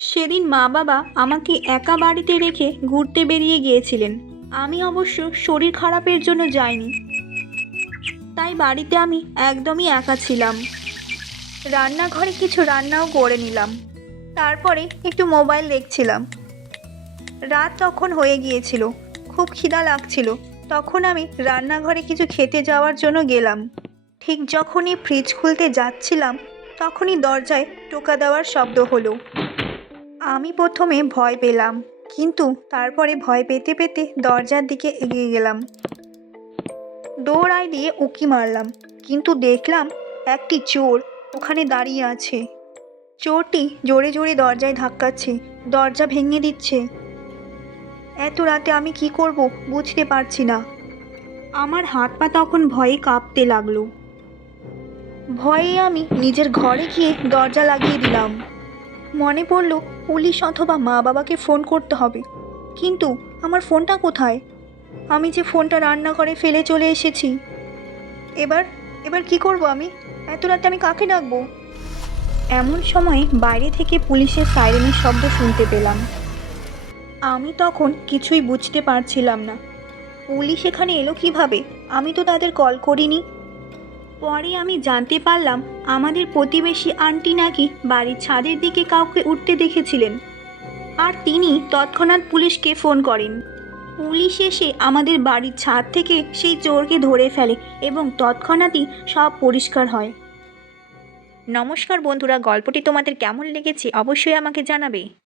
সেদিন মা বাবা আমাকে একা বাড়িতে রেখে ঘুরতে বেরিয়ে গিয়েছিলেন। আমি অবশ্য শরীর খারাপের জন্য যাইনি, তাই বাড়িতে আমি একদমই একা ছিলাম। রান্নাঘরে কিছু রান্নাও করে নিলাম, তারপরে একটু মোবাইল দেখছিলাম। রাত তখন হয়ে গিয়েছিল, খুব খিদা লাগছিল। তখন আমি রান্নাঘরে কিছু খেতে যাওয়ার জন্য গেলাম। ঠিক যখনই ফ্রিজ খুলতে যাচ্ছিলাম, তখনই দরজায় টোকা দেওয়ার শব্দ হলো। আমি প্রথমে ভয় পেলাম, কিন্তু তারপরে ভয় পেতে পেতে দরজার দিকে এগিয়ে গেলাম। দৌড়াই দিয়ে উঁকি মারলাম, কিন্তু দেখলাম একটি চোর ওখানে দাঁড়িয়ে আছে। চোরটি জোরে জোরে দরজায় ধাক্কাচ্ছে, দরজা ভেঙে দিচ্ছে। এত রাতে আমি কি করব বুঝতে পারছি না। আমার হাত পা তখন ভয়ে কাঁপতে লাগলো। ভয়ে আমি নিজের ঘরে গিয়ে দরজা লাগিয়ে দিলাম। মনে পড়ল পুলিশ অথবা মা বাবাকে ফোন করতে হবে, কিন্তু আমার ফোনটা কোথায়? আমি যে ফোনটা রান্নাঘরে ফেলে চলে এসেছি। এবার এবার কি করব আমি? এত রাতে আমি কাকে ডাকবো? এমন সময় বাইরে থেকে পুলিশের সাইরেনের শব্দ শুনতে পেলাম। আমি তখন কিছুই বুঝতে পারছিলাম না। পুলিশ এখানে এলো কিভাবে? আমি তো তাদের কল করিনি। পরে আমি জানতে পারলাম আমাদের প্রতিবেশী আন্টি নাকি বাড়ির ছাদের দিকে কাউকে উঠতে দেখেছিলেন, আর তিনি তৎক্ষণাৎ পুলিশকে ফোন করেন। পুলিশ এসে আমাদের বাড়ির ছাদ থেকে সেই চোরকে ধরে ফেলে এবং তৎক্ষণাৎই সব পরিষ্কার হয়। নমস্কার বন্ধুরা, গল্পটি তোমাদের কেমন লেগেছে অবশ্যই আমাকে জানাবে।